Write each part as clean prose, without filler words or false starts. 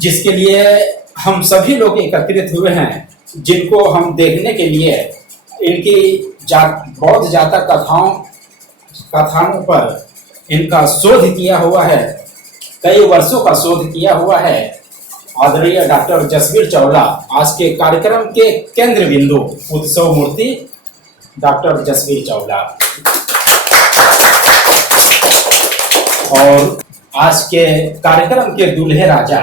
जिसके लिए हम सभी लोग एकत्रित हुए हैं, जिनको हम देखने के लिए इनकी बौद्ध जातक कथाओं पर इनका शोध किया हुआ है, कई वर्षों का शोध किया हुआ है। आदरणीय डॉक्टर जसबीर चावला आज के कार्यक्रम के केंद्र बिंदु, उत्सव मूर्ति डॉक्टर जसबीर चावला। और आज के कार्यक्रम के दूल्हे राजा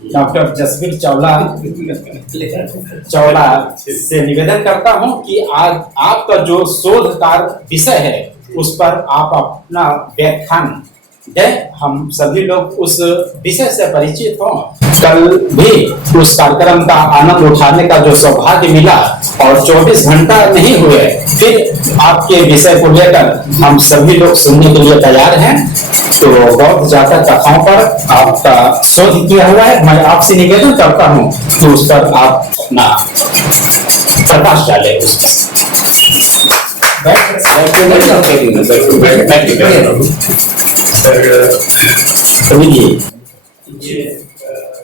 डॉक्टर जसबीर चावला से निवेदन करता हूं कि आज आपका जो शोध कार्य विषय है उस पर आप अपना व्याख्यान दें, हम सभी लोग उस विषय से परिचित हों। कल भी उस कार्यक्रम का आनंद उठाने का जो सौभाग्य मिला और 24 घंटा नहीं हुए, फिर आपके विषय को लेकर हम सभी लोग सुनने के लिए तैयार हैं। तो बौद्ध जातक कथाओं पर आपका शोध किया हुआ है, मैं आपसे निवेदन करता हूं कि उस पर आप अपना प्रकाश डालें। ये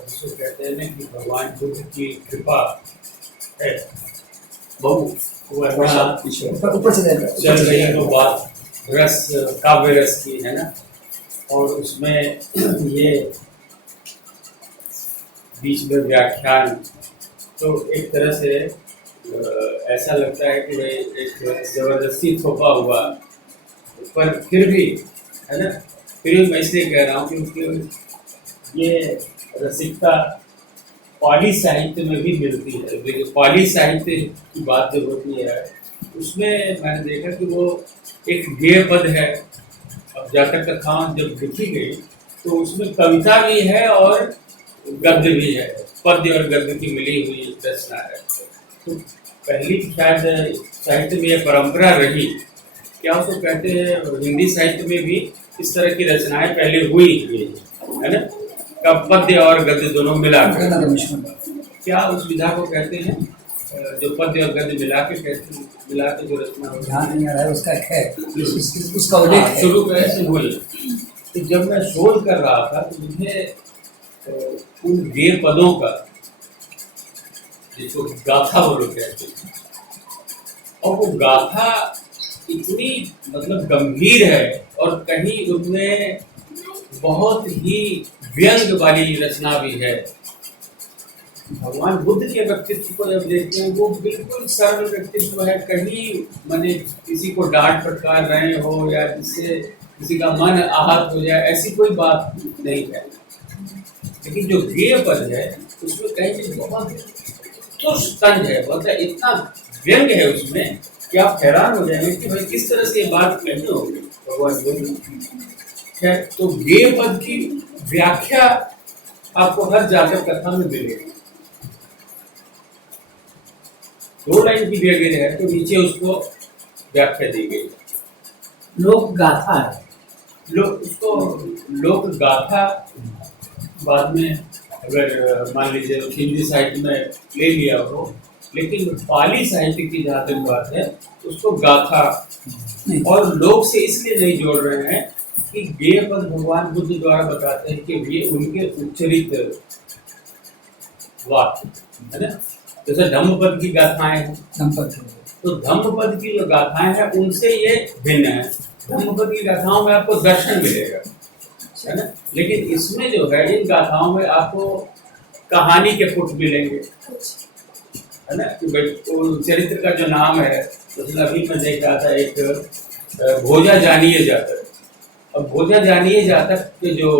जिसको कहते हैं ना कि भगवान बुद्ध की कृपा है, ऊपर से चल रही है, तो बात रस काव्य रस की है ना। और उसमें ये बीच में व्याख्यान, तो एक तरह से ऐसा लगता है कि भाई एक जबरदस्ती थोपा हुआ, पर फिर भी है ना, फिर मैं इसलिए कह रहा हूँ क्योंकि ये रसिकता पाली साहित्य में भी मिलती है। देखिए पाली साहित्य की बात जो होती है उसमें मैंने देखा कि वो एक गेय पद है। अब जातक कथाएं जब लिखी गई तो उसमें कविता भी है और गद्य भी है, पद्य और गद्य की मिली हुई रचना है। तो पहली शायद साहित्य में यह परंपरा रही, क्या उसको कहते हैं, हिंदी साहित्य में भी इस तरह की रचनाएं पहले हुई है ना, का पद्य और गद्य दोनों मिलाकर, क्या उस विधा को कहते हैं जो पद्य और गद्य मिला के जो रचना नहीं आ रहा है उसका है, उसका उल्लेख है। शुरू में ऐसे बोले। तो जब मैं शोध कर रहा था तो मुझे उन गेय पदों का, जिसको गाथा वो लोग कहते हैं, और वो गाथा इतनी मतलब गंभीर है और कहीं उनमें बहुत ही व्यंग वाली रचना भी है। भगवान बुद्ध के व्यक्तित्व को जब देखते हैं वो बिल्कुल सरल व्यक्तित्व है, कहीं माने किसी को डांट फटकार रहे हो या जिससे किसी का मन आहत हो जाए, ऐसी कोई बात नहीं है। लेकिन जो गेय पद है उसमें कहीं बहुत तुष्टंज है, बहुत इतना व्यंग है उसमें कि आप हैरान हो जाएंगे कि भाई किस तरह से ये बात कैसे होगी भगवान बुद्ध। तो गेय पद की व्याख्या आपको हर जातक कथा में मिलेगी। 2 लाइन की दिया गई है तो नीचे उसको व्याख्या दी गई। लोक गाथा है, उसको लोक गाथा बाद में अगर मान लीजिए हिंदी साहित्य में ले लिया हो, लेकिन पाली साहित्य की जहाँ तक बात है उसको गाथा और लोक से इसलिए नहीं जोड़ रहे हैं कि गेय पद भगवान बुद्ध द्वारा बताते हैं कि ये उनके उच्चरित वाक्य है ना। जैसे धम्मपद की गाथाएं हैं, तो धम्मपद की जो गाथाएं हैं उनसे ये भिन्न है। धम्मपद की गाथाओं में आपको दर्शन मिलेगा है ना, लेकिन इसमें जो है इन गाथाओं में आपको कहानी के पुट मिलेंगे है ना। चरित्र का जो नाम है उसमें अभी मैं देख रहा था एक भोजा जानिए जातक। अब भोजा जानिए जातक के जो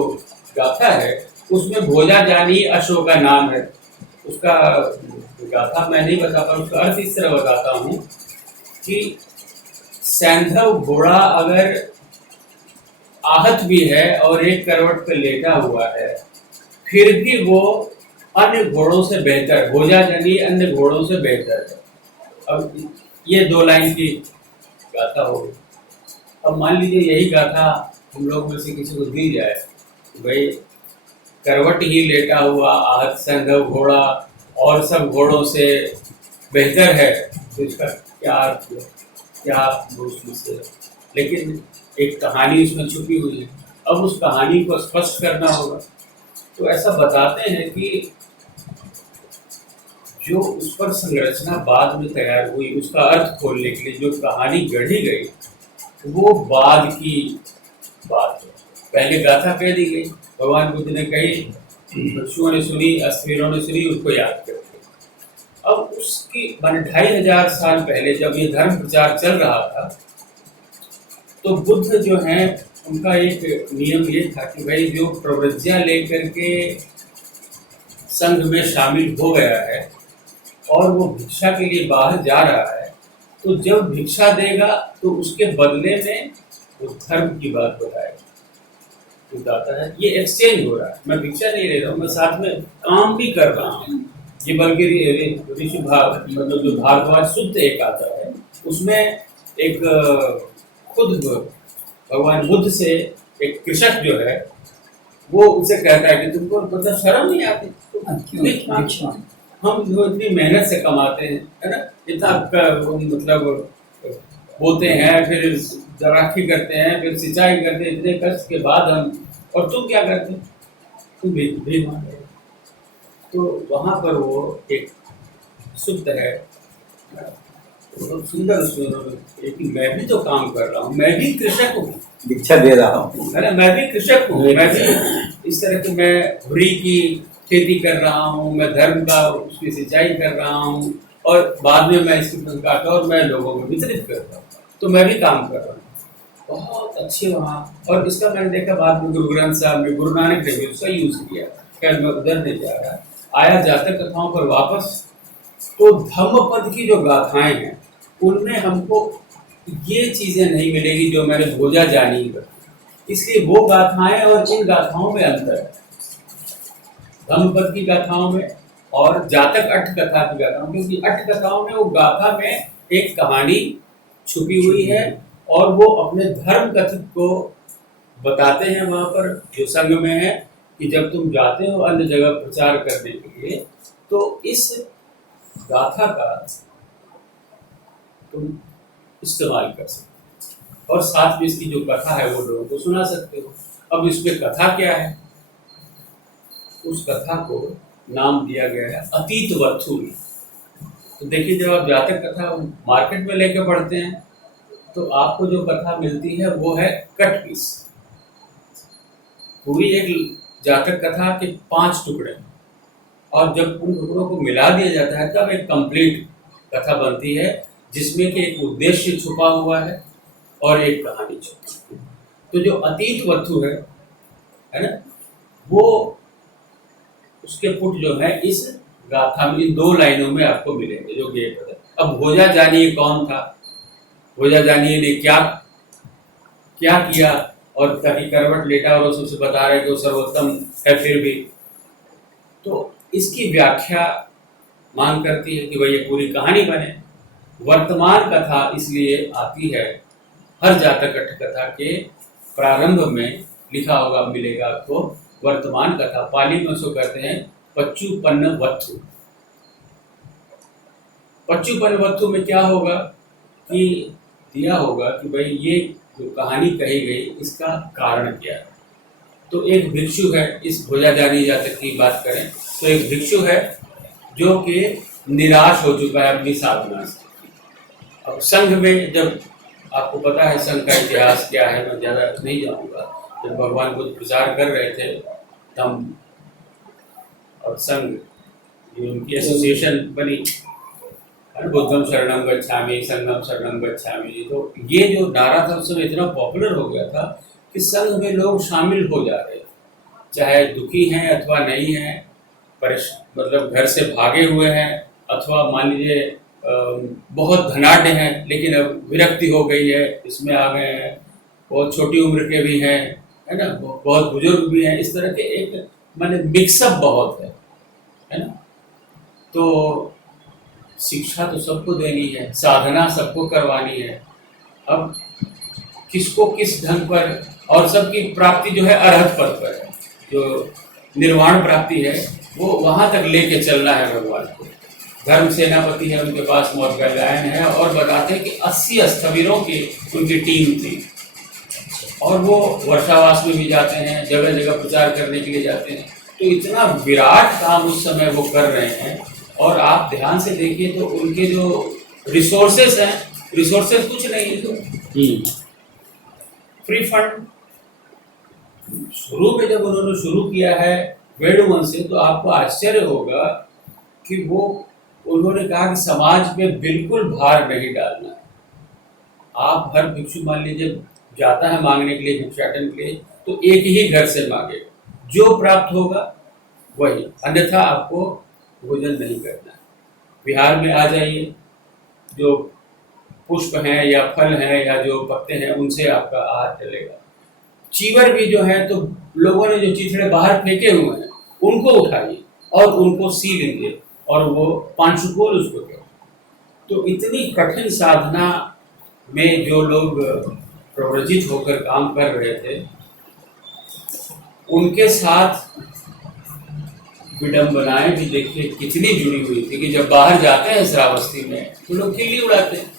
गाथा है उसमें भोजा जानिए अशोक का नाम है। उसका गाथा मैं नहीं बता पा, उसका अर्थ इस तरह बताता हूँ कि सैंधव घोड़ा अगर आहत भी है और एक करवट पर लेटा हुआ है, फिर भी वो अन्य घोड़ों से बेहतर, भोजा जानिए अन्य घोड़ों से बेहतर है। अब ये 2 लाइन की गाथा होगी। अब मान लीजिए यही गाथा हम लोग में से किसी को दी जाए, भाई करवट ही लेटा हुआ आहत सैंधव घोड़ा और सब घोड़ों से बेहतर है, तो इसका क्या उसमें से, लेकिन एक कहानी उसमें छुपी हुई है। अब उस कहानी को स्पष्ट करना होगा, तो ऐसा बताते हैं कि जो उस पर संरचना बाद में तैयार हुई, उसका अर्थ खोलने के लिए जो कहानी गढ़ी गई, वो बाद की बात है। पहले गाथा कह दी गई, भगवान बुद्ध ने कही, भिक्षुओं ने सुनी, अस्वीरों ने सुनी, उसको याद करते। अब उसकी 2500 साल पहले जब ये धर्म प्रचार चल रहा था, तो बुद्ध जो हैं उनका एक नियम ये था कि भाई जो प्रव्रज्ञा लेकर के संघ में शामिल हो गया है और वो भिक्षा के लिए बाहर जा रहा है, तो जब भिक्षा देगा तो उसके बदले में वो धर्म की बात बताएगा, बताता है। ये एक्सचेंज हो रहा है, मैं भिक्षा नहीं ले रहा हूँ, मैं साथ में काम भी कर रहा हूँ। ये बल्कि ऋषि भाग मतलब जो भारद्वाज शुद्ध एक आता है, उसमें एक खुद भगवान बुद्ध से एक कृषक जो है वो उसे कहता है कि तुमको मतलब शर्म नहीं आती, हम जो इतनी मेहनत से कमाते हैं, है ना, इतना मतलब बोते हैं, फिर राखी करते हैं, फिर सिंचाई करते हैं, इतने कष्ट के बाद हम, और तुम क्या करते हैं, तुम भी मांगे। तो वहाँ पर वो एक शुद्ध है, बहुत सुंदर सुंदर, लेकिन मैं भी तो काम कर रहा हूँ, मैं भी कृषक हूँ, भिक्षा दे रहा हूँ, है ना, मैं भी कृषक हूँ, मैं भी इस तरह की मैं भूरी की खेती कर रहा हूँ, मैं धर्म का उसकी सिंचाई कर रहा हूँ, और बाद में मैं इसकी फसल काटता हूँ और मैं लोगों को वितरित करता हूँ, तो मैं भी काम कर रहा हूँ। बहुत अच्छे वहाँ, और इसका मैंने देखा बाद में गुरु ग्रंथ साहब में गुरु नानक देव ने उसका यूज किया। खैर मैं उधर नहीं जा रहा, आया जातक कथाओं पर वापस। तो धम्मपद की जो गाथाएं हैं उनमें हमको ये चीजें नहीं मिलेगी जो मैंने भोजा जानी कर, इसलिए वो गाथाएं और इन गाथाओं में अंतर है, धम्मपद की गाथाओं में और जातक अट्ठ कथा की गाथाओं में। क्योंकि अट्ठ कथाओं में वो गाथा में एक कहानी छुपी हुई है और वो अपने धर्म कथित को बताते हैं वहां पर जो संघ में है कि जब तुम जाते हो अन्य जगह प्रचार करने के लिए, तो इस गाथा का तुम इस्तेमाल कर सकते हो और साथ में इसकी जो कथा है वो लोगों को सुना सकते हो। अब इसमें कथा क्या है, उस कथा को नाम दिया गया है अतीत वत्थु। तो देखिए, जब आप जातक कथा मार्केट में लेके पढ़ते हैं तो आपको जो कथा मिलती है वो है कट पीस। पूरी एक जातक कथा के 5 टुकड़े, और जब उन टुकड़ों को मिला दिया जाता है तब एक कंप्लीट कथा बनती है जिसमें कि एक उद्देश्य छुपा हुआ है और एक कहानी छुपी। तो जो अतीत वत्थु है ना, वो उसके पुट जो है इस गाथा में इन 2 लाइनों में आपको मिलेंगे जो गेट है। अब भोजा जानिए कौन था, भोजा जानिए ने क्या क्या किया, और कभी करवट लेटा और उससे बता रहे कि वो सर्वोत्तम है, फिर भी तो इसकी व्याख्या मांग करती है कि भाई ये पूरी कहानी बने। वर्तमान कथा इसलिए आती है, हर जातक अट्ठ कथा के प्रारंभ में लिखा होगा, मिलेगा आपको वर्तमान कथा। पाली में उसको कहते हैं पच्चुपन्न वत्थु। पच्चुपन्न वत्थु में क्या होगा कि दिया होगा कि भाई ये जो कहानी कही गई इसका कारण क्या है। तो एक भिक्षु है, इस भोजा जानी जातक की बात करें तो एक भिक्षु है जो कि निराश हो चुका है अपनी साधना से। अब संघ में, जब आपको पता है संघ का इतिहास क्या है, मैं ज़्यादा नहीं जाऊँगा। जब भगवान बुद्ध प्रचार कर रहे थे तब और संघ जो उनकी एसोसिएशन बनी, बुद्धम शरणम गच्छामि संघम शरणम गच्छामि, तो ये जो नारा था उस समय इतना पॉपुलर हो गया था कि संघ में लोग शामिल हो जा रहे, चाहे दुखी हैं अथवा नहीं हैं, मतलब घर से भागे हुए हैं, अथवा मान लीजिए बहुत धनाढ्य हैं लेकिन अब विरक्ति हो गई है, इसमें आ गए हैं, बहुत छोटी उम्र के भी हैं, है ना, बहुत बुजुर्ग भी हैं, इस तरह के एक माने मिक्सअप बहुत है ना। तो शिक्षा तो सबको देनी है, साधना सबको करवानी है, अब किसको किस ढंग पर, और सबकी प्राप्ति जो है अरहत पद पर है, जो निर्वाण प्राप्ति है वो वहाँ तक लेके चलना है भगवान को। धर्म सेनापति है, उनके पास मौत का गायन है, और बताते हैं कि 80 स्थविरों की उनकी टीम थी, और वो वर्षावास में भी जाते हैं, जगह जगह प्रचार करने के लिए जाते हैं। तो इतना विराट काम उस समय वो कर रहे हैं। और आप ध्यान से देखिए तो उनके जो रिसोर्सेस हैं, रिसोर्सेस कुछ नहीं है, तो फ्री फंड। शुरू में जब उन्होंने शुरू किया है वेणुवन से, तो आपको आश्चर्य होगा कि वो उन्होंने कहा कि समाज पे बिल्कुल भार नहीं डालना है। आप हर भिक्षु मान लीजिए जाता है मांगने के लिए, भिक्षाटन के लिए, तो एक ही घर से मांगे, जो प्राप्त होगा वही, अन्यथा आपको भोजन नहीं करना है। बिहार में आ जाइए, जो पुष्प हैं या फल हैं या जो पत्ते हैं उनसे आपका आहार चलेगा। चीवर भी जो है, तो लोगों ने जो चिथड़े बाहर फेंके हुए हैं उनको उठाइए और उनको सी लीजिए, और वो पांचुकोल उसको कहते। तो इतनी कठिन साधना में जो लोग प्रव्रजित होकर काम कर रहे थे, उनके साथ विडंबनाएं भी देखिए कितनी जुड़ी हुई थी कि जब बाहर जाते हैं श्रावस्ती में तो लोग खिल्ली उड़ाते हैं,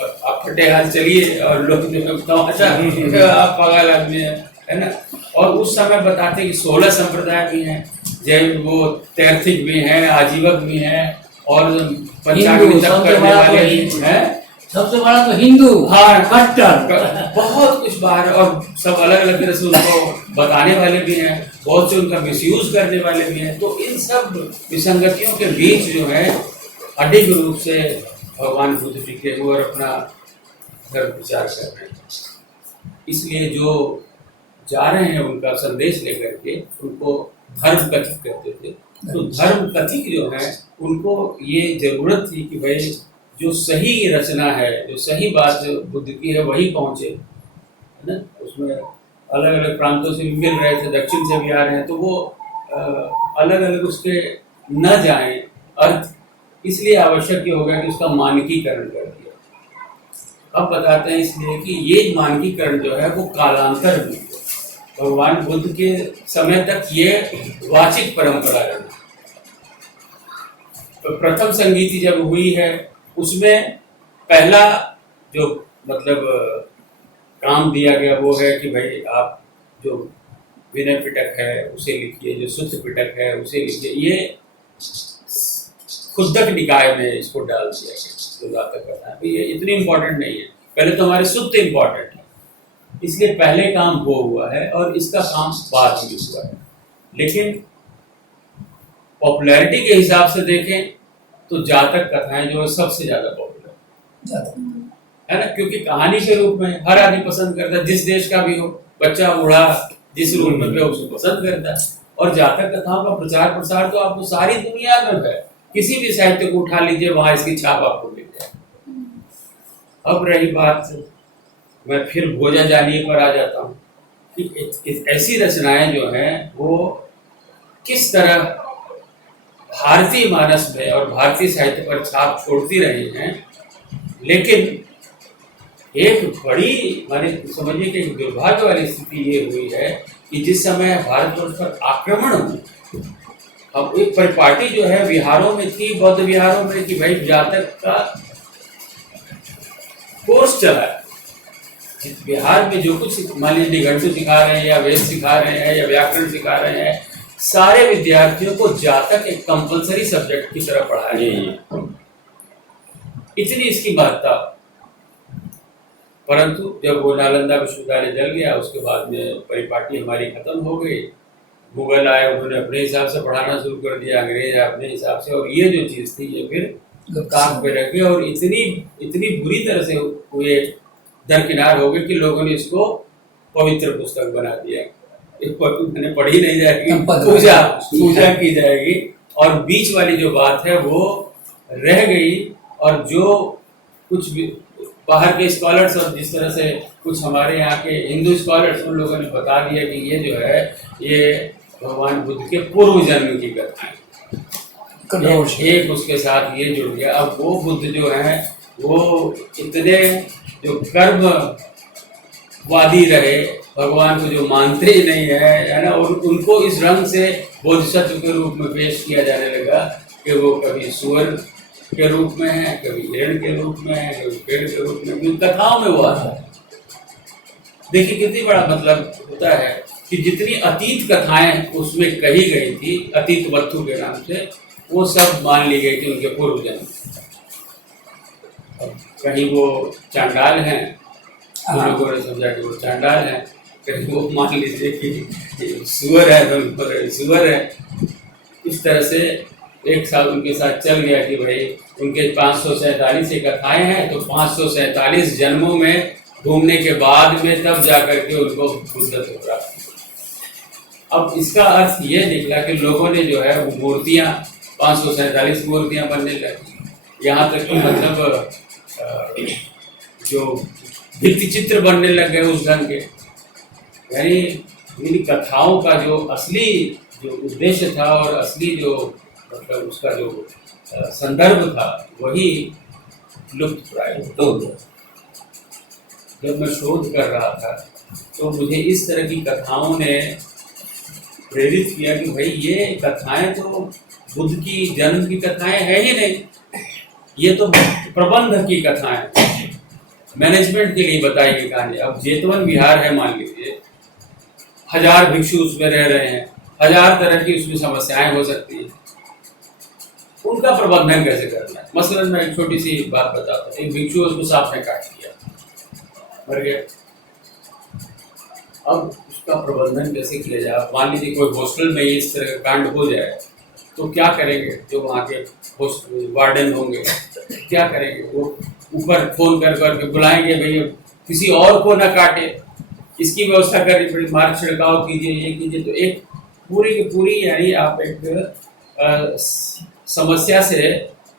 आप फटे हाथ चलिए और लोग अच्छा आप पागल आदमी है ना। और उस समय बताते कि 16 संप्रदाय भी हैं, जैन वो तैर्थिक भी हैं, आजीवक भी हैं, और पंचाग्नि तक करने वाले भी हैं। सबसे बड़ा तो हिंदू, हाँ, कट्टर, बहुत कुछ बाहर, और सब अलग अलग तरह से उनको बताने वाले भी हैं, बहुत से उनका मिसयूज करने वाले भी हैं। तो इन सब विसंगतियों के बीच जो है अडिग रूप से भगवान बुद्ध टिके हुए और अपना धर्म प्रचार कर रहे हैं। इसलिए जो जा रहे हैं उनका संदेश लेकर के, उनको धर्म कथित करते थे। तो धर्म कथित जो है, उनको ये जरूरत थी कि भाई जो सही रचना है, जो सही बात बुद्ध की है, वही पहुँचे, है ना। उसमें अलग अलग प्रांतों से भी मिल रहे थे, दक्षिण से भी आ रहे हैं, तो वो अलग अलग उसके न जाएं अर्थ, इसलिए आवश्यक ये होगा कि उसका मानकीकरण कर दिया। अब बताते हैं इसलिए कि ये मानकीकरण जो है वो कालांतर में, भगवान बुद्ध के समय तक ये वाचिक परंपरा रही। तो प्रथम संगीति जब हुई है, उसमें पहला जो मतलब काम दिया गया वो है कि भाई आप जो विनय पिटक है उसे लिखिए, जो सुत्त पिटक है उसे लिखिए। ये खुद्दक निकाय में इसको डाल दिया गया, जो जातक करना है ये इतनी इम्पोर्टेंट नहीं है। पहले तो हमारे सुत्त इम्पोर्टेंट है, इसलिए पहले काम वो हुआ है और इसका काम बाद में हुआ है। लेकिन पॉपुलैरिटी के हिसाब से देखें तो जातक कथाएं जो है सबसे ज्यादा पॉपुलर है ना, क्योंकि कहानी के रूप में हर आदमी पसंद करता है, जिस देश का भी हो, बच्चा बूढ़ा जिस रूप में भी उसको पसंद करता है। और जातक कथाओं का प्रचार प्रसार तो आपको सारी दुनिया में है, किसी भी साहित्य को उठा लीजिए, वहां इसकी छाप आपको मिल जाए। अब रही बात, मैं फिर भोजा जानिए पर आ जाता हूँ कि ऐसी रचनाएं जो हैं वो किस तरह भारतीय मानस में और भारतीय साहित्य पर छाप छोड़ती रही हैं। लेकिन एक बड़ी, माने समझिए कि एक दुर्भाग्य वाली स्थिति ये हुई है कि जिस समय भारतवर्ष पर आक्रमण हुआ, अब एक परिपाटी जो है विहारों में थी, बौद्ध विहारों में, कि भाई जातक का कोर्स चला है। बिहार में जो कुछ मान लीजिए निघंटु सिखा रहे हैं या वेद सिखा रहे हैं या व्याकरण सिखा रहे हैं, सारे विद्यार्थियों को जातक एक कंपलसरी सब्जेक्ट की तरह पढ़ाया गया, इतनी इसकी महत्ता। परंतु जब वो नालंदा विश्वविद्यालय जल गया, उसके बाद में परिपाटी हमारी खत्म हो गई। मुगल आए, उन्होंने अपने हिसाब से पढ़ाना शुरू कर दिया, अंग्रेज अपने हिसाब से, और ये जो चीज़ थी ये फिर काम पे रख गई और इतनी बुरी तरह से हुए दरकिनार हो गए कि लोगों ने इसको पवित्र पुस्तक बना दिया। मैंने पढ़ी नहीं जाएगी, पूजा की जाएगी, और बीच वाली जो बात है वो रह गई। और जो कुछ बाहर के स्कॉलर्स और जिस तरह से कुछ हमारे यहाँ के हिंदू स्कॉलर्स, उन लोगों ने बता दिया कि ये जो है ये भगवान बुद्ध के पूर्व जन्म की कथाएं, एक उसके साथ ये जुड़ गया। अब वो बुद्ध जो है वो इतने जो कर्मवादी रहे, भगवान को जो मानते ही नहीं है ना, और उनको इस रंग से बोधिसत्व के रूप में पेश किया जाने लगा कि वो कभी सुअर के रूप में है, कभी हिरण के रूप में है, कभी पेड़ के रूप में, कथाओं में वो आता है। देखिए कितनी बड़ा मतलब होता है कि जितनी अतीत कथाएं उसमें कही गई थी अतीत वस्तु के नाम से, वो सब मान ली गई थी उनके पूर्व जन्म। कहीं वो चांडाल हैं, उन लोगों ने समझा कि वो चांडाल हैं, कहीं वो मान लीजिए कि सुअर है तो सुअर है। इस तरह से एक साल उनके साथ चल गया कि भाई उनके 547 कथाएं हैं, तो 547 जन्मों में घूमने के बाद में तब जाकर के उनको बुद्धत्व प्राप्त हुआ। अब इसका अर्थ ये निकला कि लोगों ने जो है वो मूर्तियाँ 547 मूर्तियाँ बनने लगी, यहाँ तक कि मतलब जो भित्ति चित्र बनने लग गए उस ढंग के। यानी इन कथाओं का जो असली जो उद्देश्य था और असली जो मतलब उसका जो संदर्भ था वही लुप्त प्राय हो गया। जब मैं शोध कर रहा था तो मुझे इस तरह की कथाओं ने प्रेरित किया कि भाई ये कथाएं तो बुद्ध की जन्म की कथाएं है ही नहीं, ये तो प्रबंध की कथाएं, मैनेजमेंट के लिए बताई गई कहानी। अब जेतवन विहार है, मान लीजिए 1000 भिक्षु उसमें रह रहे हैं, 1000 तरह की उसमें समस्याएं हो सकती है, उनका प्रबंधन कैसे करना है। मसलन मैं एक छोटी सी बात बताता हूँ। एक भिक्षु उसको सांप ने काट दिया, मर गया। अब उसका प्रबंधन कैसे किया जाए। मान लीजिए कोई हॉस्टल में इस तरह का कांड हो जाए तो क्या करेंगे, जो वहाँ के वार्डन होंगे क्या करेंगे, वो ऊपर फोन कर करके बुलाएंगे भैया किसी और को ना काटे, इसकी व्यवस्था करनी पड़ी, मार छिड़काव कीजिए, ये कीजिए। तो एक पूरी की पूरी यानी आप एक समस्या से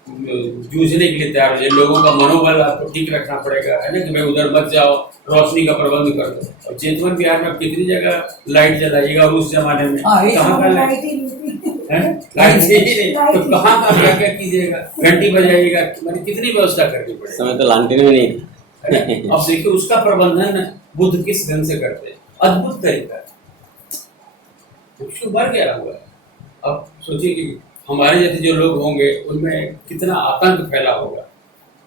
जूझने के लिए तैयार हो जाए। लोगों का मनोबल आपको ठीक रखना पड़ेगा, है ना, कि भाई उधर मत जाओ, रोशनी का प्रबंध कर दो। और जेतवन बिहार में कितनी जगह लाइट जलाइएगा, और उस जमाने में कहाँ का लाइट ही नहीं, तो कहाँ क्या कीजिएगा, घंटी बजाइएगा, मैंने कितनी व्यवस्था करनी पड़ेगी। समय तो लालटेन में नहीं। अब देखिए उसका प्रबंधन बुद्ध किस ढंग से करते हैं, अद्भुत तरीका है। भिक्षु मर गया हुआ है। अब सोचिए कि हमारे जैसे जो लोग होंगे उनमें कितना आतंक फैला होगा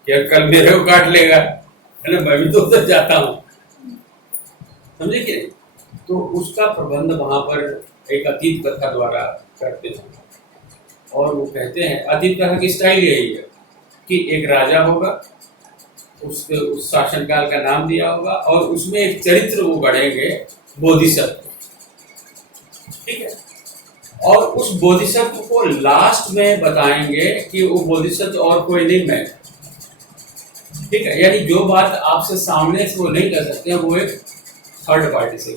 कि कल मेरे को काट लेगा, है ना, मैं भी तो उधर जाता हूँ, समझे कि नहीं। तो उसका प्रबंध वहां पर एक अतीत कथा द्वारा करते हैं। और वो कहते हैं अतीत कथा की स्टाइल यही है कि एक राजा होगा, उसके उस शासनकाल का नाम दिया होगा, और उसमें एक चरित्र वो गढ़ेंगे बोधिसत्व, ठीक है। और उस बोधिसत्व को लास्ट में बताएंगे कि वो बोधिसत्व और कोई नहीं, मैं, ठीक है। यानी जो बात आपसे सामने से वो नहीं कर सकते हैं, वो एक थर्ड पार्टी से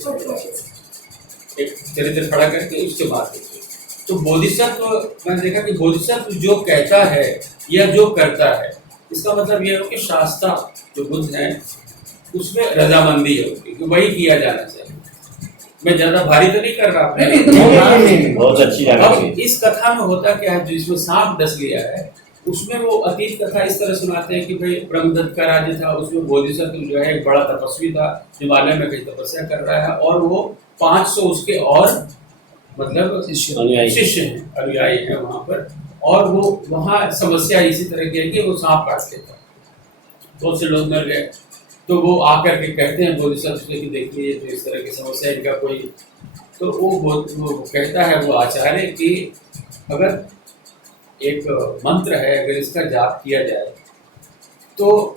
एक चरित्र खड़ा करके उसके बात करते। तो बोधिसत्व मैंने देखा कि बोधिसत्व जो कहता है या जो करता है, इसका मतलब यह है कि शास्त्रा जो बुद्ध है उसमें रजामंदी है उसकी, कि वही किया जाना चाहिए। मैं ज्यादा भारी तो नहीं कर रहा, बहुत अच्छी जगह। अब इस कथा में होता क्या है, जिसमें सांप डस लिया है उसमें वो अतीत कथा इस तरह सुनाते हैं कि भाई ब्रह्मदत्त का राज्य था, उसमें बोधिसत्व जो है एक बड़ा तपस्वी था, हिमालय में कहीं तपस्या कर रहा है, और वो 500 उसके और मतलब शिष्य हैं, अनुयायी हैं वहाँ पर। और वो वहाँ समस्या इसी तरह की है कि वो सांप काट लेता, बहुत से लोग मर गए। तो वो आकर के कहते हैं बोधिसत्व से कि देखिए तो इस तरह की समस्या इनका कोई, तो वो कहता है वो आचार्य कि अगर एक मंत्र है, अगर इसका जाप किया जाए तो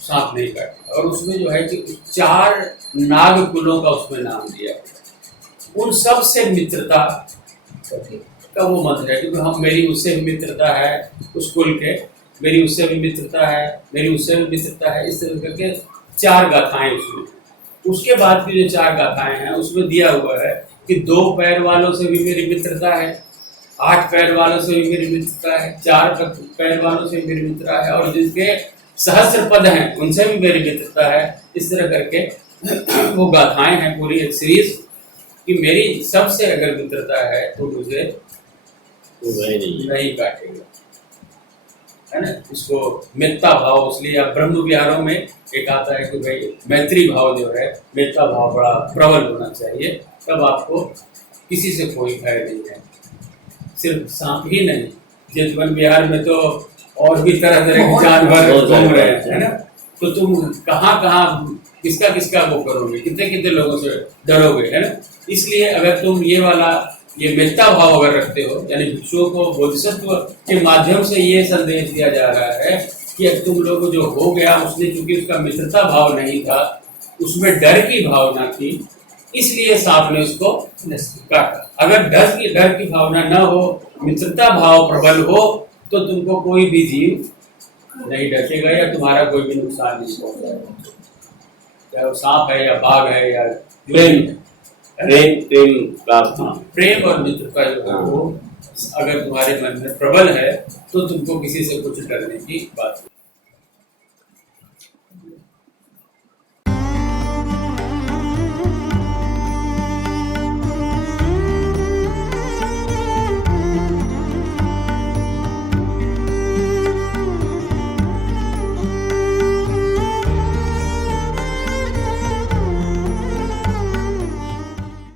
सांप नहीं काटे। और उसमें जो है कि 4 नाग कुलों का उसमें नाम दिया, उन सब से मित्रता का वो मंत्र है, क्योंकि हम मेरी उससे भी मित्रता है उस कुल के, मेरी उससे भी मित्रता है, मेरी उससे भी मित्रता है, इस तरह करके 4 गाथाएं उसमें। उसके बाद की जो 4 गाथाएं हैं उसमें दिया हुआ है कि 2 पैर वालों से भी मेरी मित्रता है, 8 पैर वालों से भी मेरी मित्रता है, 4 पैर वालों से भी मेरी मित्रता है, और जिसके सहस्र पद हैं उनसे भी मेरी मित्रता है। इस तरह करके वो गाथाएं हैं पूरी एक सीरीज कि मेरी सबसे अगर मित्रता है तो मुझे नहीं काटेगा, है ना। इसको मित्रता भाव, इसलिए आप ब्रह्म विहारों में एक आता है कि भाई मैत्री भाव जो है, मित्रता भाव बड़ा प्रबल होना चाहिए, तब आपको किसी से कोई भय नहीं है। सिर्फ सांप ही नहीं, जेतवन बिहार में तो और भी तरह तरह के जानवर घूम रहे हैं, है ना। तो तुम कहाँ किसका किसका वो करोगे, कितने कितने लोगों से डरोगे, है ना। इसलिए अगर तुम ये वाला ये मित्रता भाव अगर रखते हो, यानी भिक्षुओं को बोधिसत्व के माध्यम से ये संदेश दिया जा रहा है कि अब तुम लोग जो हो गया, उसने चूंकि उसका मित्रता भाव नहीं था, उसमें डर की भावना थी, इसलिए सांप ने उसको काटा। अगर डर की भावना न हो, मित्रता भाव प्रबल हो, तो तुमको कोई भी जीव नहीं डसेगा या तुम्हारा कोई भी नुकसान नहीं पहुंचाएगा, चाहे वो सांप है या बाघ है या प्रेम का प्रेम और मित्रता जो हो, अगर तुम्हारे मन में प्रबल है तो तुमको किसी से कुछ डरने की बात नहीं।